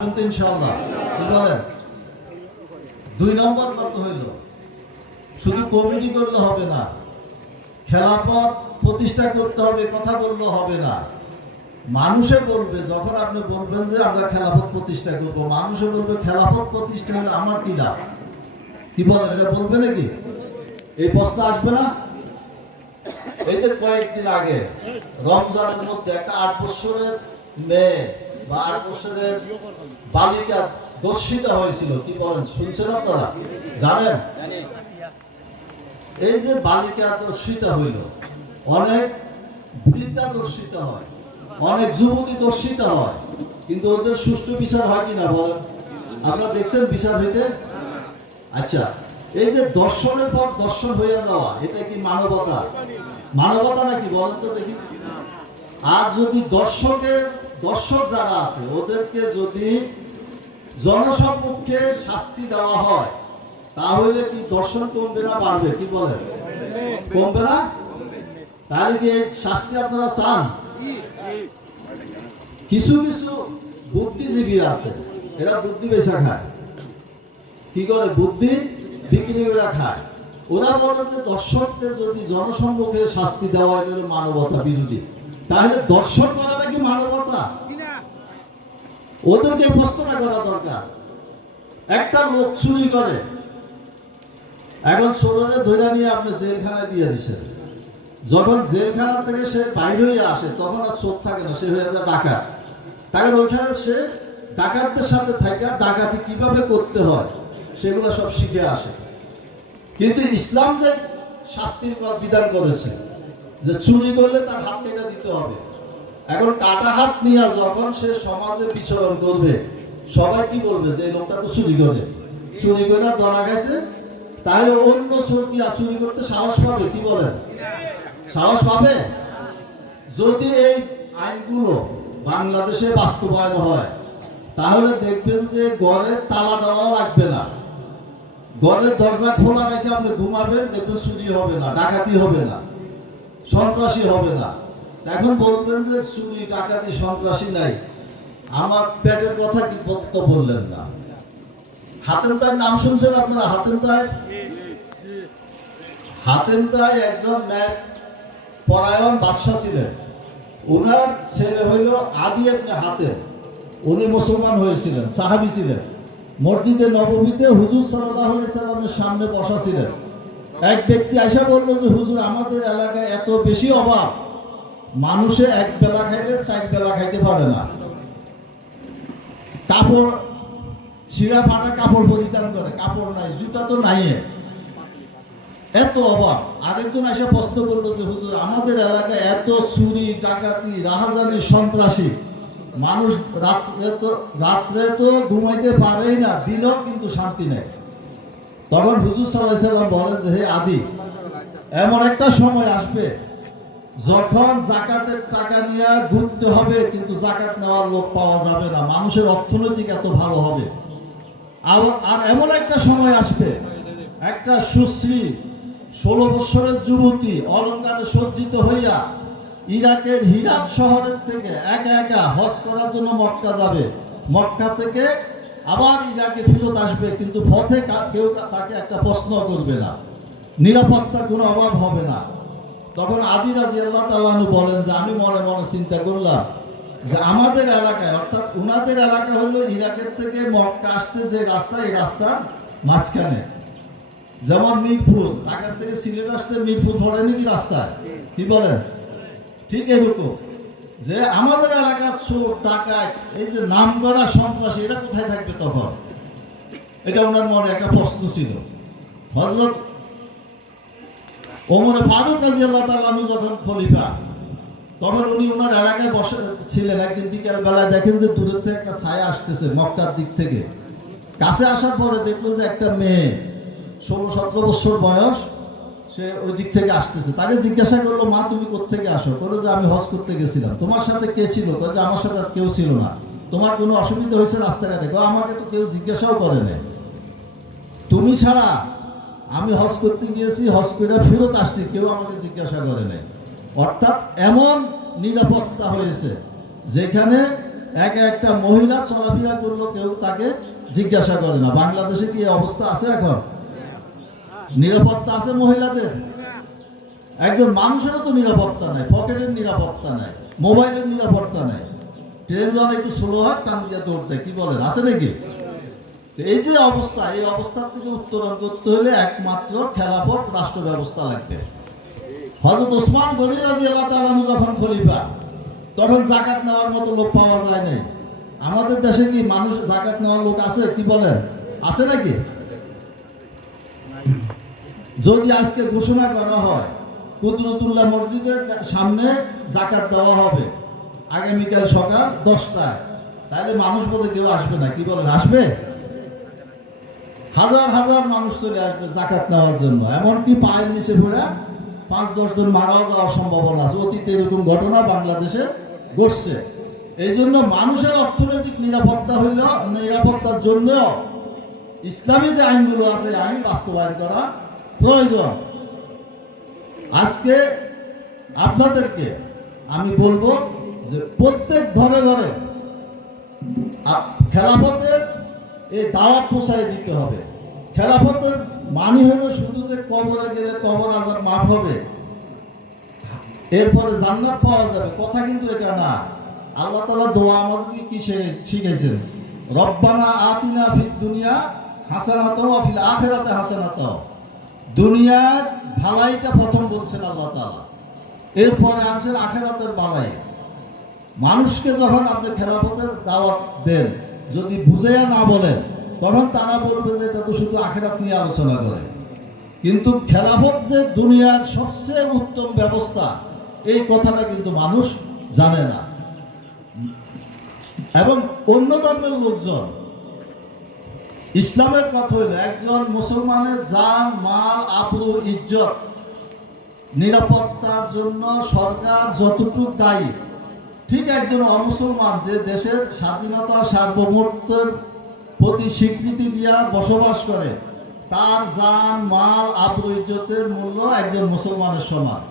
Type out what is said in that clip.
ইনশাল্লাহ কি বলেন? দুই নম্বর কত হইল, শুধু কমিটি করলে হবে না, খেলাপথ প্রতিষ্ঠা করতে হবে, কথা বললে হবে না। মানুষে বলবে, যখন আপনি বলবেন যে আমরা খেলাপথ প্রতিষ্ঠা করব, মানুষে বলবে, খেলাপথ প্রতিষ্ঠা হলে আমার কি লাভ? কি বলেন, এটা বলবে নাকি? এই প্রশ্ন আসবে না? এই যে কয়েকদিন আগে, রমজানের মধ্যে একটা আট বছরের মেয়ে বা আট বছরের বালিকা হয়েছিল। কি বলেন, শুনছেন আপনারা? জানেন? এই যে বালিকা হইল, অনেক বৃদ্ধা হয়, অনেক যুবতী হয়, কিন্তু ওদের সুষ্ঠু বিচার হয় কিনা বলেন? আপনারা দেখছেন বিচার হইতে? আচ্ছা এই যে দর্শনের পর দর্শন হইয়া যাওয়া, এটা কি মানবতা? মানবতা নাকি বলেন তো দেখি। আর যদি দর্শকের দর্শক যারা আছে, ওদেরকে যদি জনসম্মুখে শাস্তি দেওয়া হয়, তাহলে কি দর্শন কমবে না বাড়বে? কি বলেন? কমবে না? তাহলে কি শাস্তি আপনারা চান? কিছু কিছু বুদ্ধিজীবী আছে, এরা বুদ্ধি বেচা খায়। কি করে? বুদ্ধি বিক্রি করে খায়। ওরা বলে যে দর্শকদের যদি জনসম্মুখে শাস্তি দেওয়া হয়, তাহলে মানবতা বিরোধী। তাহলে দর্শক করাটা কি মানবতা? ওদেরকে প্রশ্নটা করা দরকার। একটা লোক চুরি করে। এখন ছোটদের ধরে নিয়ে আপনি জেলখানায় দিয়ে দিছেন। যখন জেলখানা থেকে সে বাইরে হয়ে আসে, তখন আর চোখ থাকে না, সে হয়ে যায় ডাকাত। তখন ওইখানে সে ডাকাতদের সাথে থাকে ডাকাতি কীভাবে করতে হয়, সেগুলো সব শিখে আসে। কিন্তু ইসলাম যে শাস্তির বিধান করেছে যে চুরি করলে তার হাত কেটে দিতে হবে। এখন কাটা হাত নিয়ে যখন সে সমাজে বিচরণ করবে, সবাই কি বলবে যে লোকটা তো চুরি করে। চুরি করে ধরা গেছে। তাহলে অন্য চোর আর চুরি করতে সাহস পাবে, কি বলেন? সাহস পাবে? যদি এই আইনগুলো বাংলাদেশে বাস্তবায়ন হয়, তাহলে দেখবেন যে ঘরের তালা দেওয়া লাগবে না। ঘরের দরজা খোলা রেখে আপনি ঘুমাবেন, দেখবেন চুরি হবে না, ডাকাতি হবে না। সন্ত্রাসী হবে না। এখন বলবেন যে চুরি, ডাকাতি, সন্ত্রাসী নাই। আমার পেটের কথা কি বক্ত বললেন না? হাতেম তার নাম শুনছেন আপনারা? হাতেম তাই? হাতেম তাই একজন ন্যায় পরায়ণ বাদশাহ ছিলেন। ওনার ছেলে হইল আদি আপনি হাতেম। উনি মুসলমান হয়েছিলেন, সাহাবি ছিলেন। মসজিদে নবমীতে হুজুর সাল্লাহ সাল্লামের সামনে বসা ছিলেন। এক ব্যক্তি আশা বলল যে, হুজুর, আমাদের এলাকায় এত বেশি অভাব। মানুষে এক বেলা খাইলে চার বেলা খাইতে পারে না। কাপড়, ছিঁড়া ফাটা কাপড় পরিধান করে। কাপড় নাই, জুতা তো নাই এত অভাব। আরেকজন এসে প্রশ্ন করল যে, হুজুর, আমাদের এলাকায় এত চুরি, ডাকাতি, রাহাজানি, সন্ত্রাসী। মানুষ রাত্রে তো রাত্রে তো ঘুমাইতে পারেই না, দিনেও কিন্তু শান্তি নেই। তখন হুজুর সাল্লাম বলেন যে, হে আদি, এমন একটা সময় আসবে যখন জাকাতের টাকা নিয়ে ঘুরতে হবে, কিন্তু জাকাত নেওয়ার লোক পাওয়া যাবে না। মানুষের অর্থনৈতিক এত ভালো হবে। আর এমন একটা সময় আসবে, একটা সুশ্রী, ষোলো বৎসরের যুবতী, অলঙ্কারে সজ্জিত হইয়া ইরাকের হিরাত শহরের থেকে একা একা হজ করার জন্য মক্কা যাবে। মক্কা থেকে আবার ইরাকে ফেরত আসবে, কিন্তু পথে কেউ তাকে একটা প্রশ্ন করবে না। নিরাপত্তার কোনো অভাব হবে না। তখন আদি রাজি আল্লাহ তালানু বলেন যে, আমি মনে মনে চিন্তা করলাম যে, আমাদের এলাকায়, অর্থাৎ উনাদের এলাকা হলো ইরাকের থেকে মক্কা আসতে যে রাস্তা, এই রাস্তা মাঝখানে। যেমন মিরপুর, ঢাকার থেকে সিলেট আসতে মিরপুর পড়ে নাকি রাস্তায়? কি বলেন? ঠিক এরকম। যে আমাদের এলাকার চোর টাকায় এই যে নাম করা সন্ত্রাসী, এটা কোথায় থাকবে তখন? এটা ওনার মনে একটা প্রশ্ন ছিল। হজরত ওমরে ফারুক রাজি আল্লাহ তালু যখন খলিফা, তখন উনি ওনার এলাকায় বসে ছিলেন। একদিন বিকেল বেলায় দেখেন যে দূরের থেকে একটা ছায়া আসতেছে মক্কার দিক থেকে। কাছে আসার পরে দেখল যে একটা মেয়ে ষোলো সতেরো বছর বয়স সে ওই দিক থেকে আসতেছে। তাকে জিজ্ঞাসা করল, মা, তুমি কোত্থেকে আসো? করো যে, আমি হজ করতে গেছিলাম। তোমার সাথে কে ছিল? যে, আমার সাথে কেউ ছিল না। তোমার কোনো অসুবিধা হয়েছে রাস্তাঘাটে? কয় আমাকে তো কেউ জিজ্ঞাসাও করে নাই। তুমি ছাড়া আমি হজ করতে গিয়েছি, হজ করে ফেরত আসছি, কেউ আমাকে জিজ্ঞাসা করে নাই। অর্থাৎ এমন নিরাপত্তা হয়েছে যেখানে এক একটা মহিলা চলাফেরা করল, কেউ তাকে জিজ্ঞাসা করে না। বাংলাদেশে কি অবস্থা আছে এখন? নিরাপত্তা আছে মহিলাদের? একজন মানুষেরও তো নিরাপত্তা নাই, পকেটের নিরাপত্তা নাই, মোবাইলের নিরাপত্তা নাই। ট্রেন যখন একটু স্লো হয়, টান দিয়ে দৌড় দেয়, কি বলেন? আছে নাকি? এই যে অবস্থা, এই অবস্থার থেকে উত্তরণ করতে হলে একমাত্র খেলাফত, রাষ্ট্র ব্যবস্থা লাগবে। হজরত ওসমান গনি রাজি তালানু যখন খলিফা, তখন জাকাত নেওয়ার মতো লোক পাওয়া যায় নাই। আমাদের দেশে কি মানুষ জাকাত নেওয়ার লোক আছে? কি বলেন? আছে নাকি? যদি আজকে ঘোষণা করা হয়, কুদরতুল্লাহ মসজিদের সামনে জাকাত দেওয়া হবে আগামীকাল সকাল দশটায়, তাহলে মানুষ বলতে কেউ আসবে না। কি বলেন, আসবে? হাজার হাজার মানুষ চলে আসবে জাকাত নেওয়ার জন্য। এমনকি পায়ের নিচে ঘোরা পাঁচ দশজন মারাও যাওয়ার সম্ভাবনা আছে। অতীতে এরকম ঘটনা বাংলাদেশে ঘটছে। এই জন্য মানুষের অর্থনৈতিক নিরাপত্তা হইল, নিরাপত্তার জন্য ইসলামী যে আইনগুলো আছে আইন বাস্তবায়ন করা প্রয়োজন। আজকে আপনাদেরকে আমি বলব যে প্রত্যেক ঘরে ঘরে খেলাফতের এই দাওয়াত পোষায় দিতে হবে। খেলাফতের মানি হলো শুধু যে কবরে গেলে কবর আজাব মাফ হবে, এরপরে জান্নাত পাওয়া যাবে। কথা কিন্তু এটা না। আল্লাহ তালা দোয়া আমাদেরকে কি শিখেছেন? রব্বানা আতিনা ফিদ দুনিয়া হাসানাত ফিল আখিরাতে হাসানাত দুনিয়ার ভালাইটা প্রথম বলছেন আল্লাহ তাআলা। এরপরে আনছেন আখেরাতের বালাই মানুষকে যখন আপনি খেলাফতের দাওয়াত দেন, যদি বুঝাইয়া না বলেন, তখন তারা বলবে যে এটা তো শুধু আখেরাত নিয়ে আলোচনা করে। কিন্তু খেলাফত যে দুনিয়ার সবচেয়ে উত্তম ব্যবস্থা, এই কথাটা কিন্তু মানুষ জানে না। এবং অন্য ধর্মের লোকজন ইসলামের কথা হইল, একজন মুসলমানের জান, মাল, আবরু, ইজ্জত, নিরাপত্তার জন্য সরকার যতটুকু দায়ী, ঠিক একজন অমুসলমান যে দেশের স্বাধীনতা সার্বভৌমত্বের প্রতি স্বীকৃতি দিয়া বসবাস করে, তার জান, মাল, আবরু, ইজ্জতের মূল্য একজন মুসলমানের সমান।